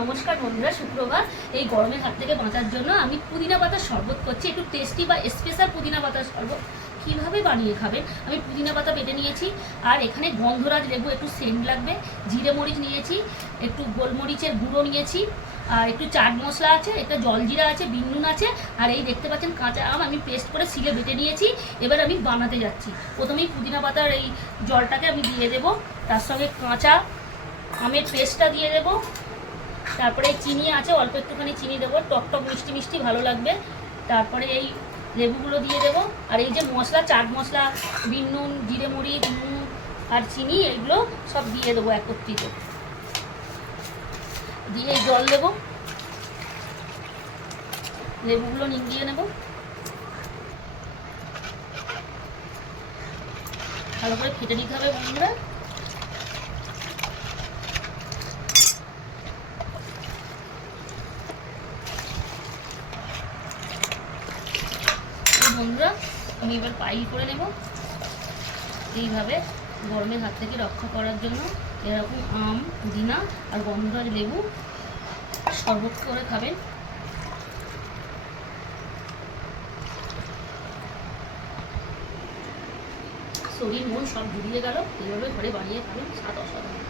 নমস্কার বন্ধুরা, সুপ্রভাত। এই গরমের হাত থেকে বাঁচার জন্য আমি পুদিনা পাতার শরবত করছি। একটু টেস্টি বা স্পেশাল পুদিনা পাতার শরবত কীভাবে বানিয়ে খাবেন। আমি পুদিনা পাতা বেটে নিয়েছি, আর এখানে গন্ধরাজ লেবু, একটু সেন্ট লাগবে, জিরে মরিচ নিয়েছি, একটু গোলমরিচের গুঁড়ো নিয়েছি, আর একটু চাট মশলা আছে, একটা জলজিরা আছে, বিন নুন আছে, আর এই দেখতে পাচ্ছেন কাঁচা আম আমি পেস্ট করে শিলে বেটে নিয়েছি। এবার আমি বানাতে যাচ্ছি। প্রথমেই পুদিনা পাতার এই জলটাকে আমি দিয়ে দেবো, তার সঙ্গে কাঁচা আমের পেস্টটা দিয়ে দেবো, তারপরে চিনি আছে, অল্প একটুখানি চিনি দেবো, টক টক মিষ্টি মিষ্টি ভালো লাগবে। তারপরে এই লেবুগুলো দিয়ে দেবো, আর এই যে মশলা, চাট মশলা, বিন নুন, জিরে মরিচ, নুন আর চিনি, এগুলো সব দিয়ে দেবো একত্রিত। দিয়ে জল দেবো, লেবুগুলো নিংড়িয়ে নেব, ভালো করে ফেটে নিতে হবে বন্ধুরা। বন্ধুরা আমি এবার পাইল করে নেব। এইভাবে গরমের হাত থেকে রক্ষা করার জন্য এরকম আম, পুদিনা আর গন্ধরাজ লেবু শরবত করে খাবেন। শরীর মন সব জুড়িয়ে গেল। এইভাবে ঘরে বানিয়ে খাবেন, স্বাদ অসাধারণ।